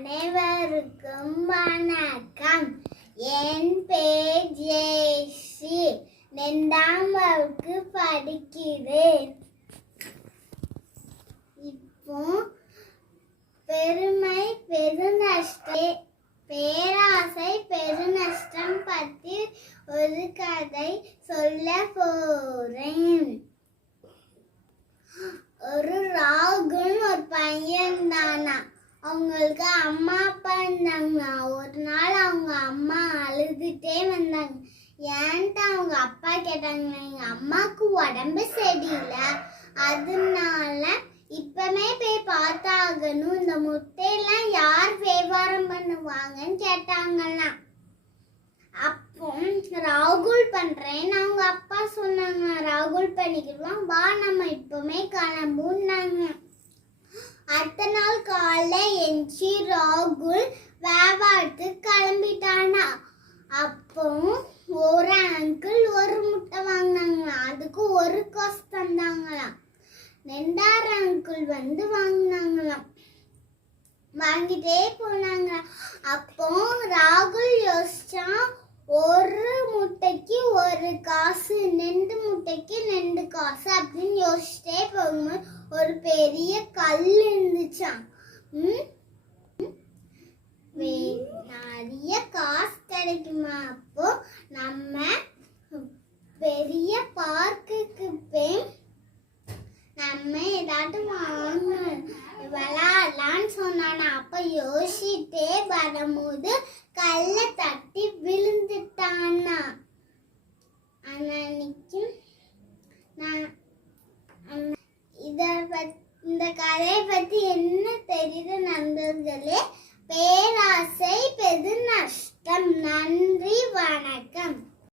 அனைவருக்கும் வணக்கம். என் பேர் ஜெயஸ்ரீ. ரெண்டாம் வகுப்பு படிக்கிறேன். இப்போ பெருமை பெருநஷ்டம் பேராசை பெருநஷ்டம் பற்றி ஒரு கதை சொல்ல போறேன். ஒரு ராகுல் ஒரு பையன் அவங்களுக்கு அம்மா அப்பா இருந்தாங்க. ஒரு நாள் அவங்க அம்மா அழுதுகிட்டே வந்தாங்க. ஏன்ட்டு அவங்க அப்பா கேட்டாங்க? எங்கள் அம்மாவுக்கு உடம்பு சரியில்லை. அதனால இப்பமே போய் பார்த்தாகணும். இந்த முட்டையெல்லாம் யார் வியாபாரம் பண்ணுவாங்கன்னு கேட்டாங்களாம். அப்போ ராகுல் பண்ணுறேன்னு அவங்க அப்பா சொன்னாங்க. ராகுல் பண்ணிக்கிடுவான் வா நம்ம இப்பவுமே கிளம்புனாங்க அடுத்த நாள் காலைல ராகுல் வியாபாரத்துக்கு கிளம்பிட்டானா? அப்போ ஒரு அங்கிள் ஒரு முட்டை வாங்கினாங்களாம் அதுக்கு ஒரு காசு தந்தாங்களாம் ரெண்டாவது அங்கிள் வந்து வாங்கினாங்களாம் வாங்கிட்டே போனாங்க. அப்போ ராகுல் யோசிச்சான் ஒரு முட்டைக்கு ஒரு காசு ரெண்டு முட்டைக்கு ரெண்டு காசு அப்படின்னு யோசிச்சிட்டே போகும்போது ஒரு பெரிய கல் இருந்துச்சாம். ம்? நிறைய காசு கிடைக்குமா? அப்போ நம்ம பெரிய பார்க்குக்கு போய் நம்ம ஏதாட்டும் வாங்க விளையாடலான்னு சொன்னானா. அப்ப யோசிச்சுட்டே வரும்போது கல்ல தட்டி விழுந்துட்டானா. அன்னைக்கு நான் இத இந்த கதையை பத்தி என்ன தெரியுது நண்பர்களே? பேராசை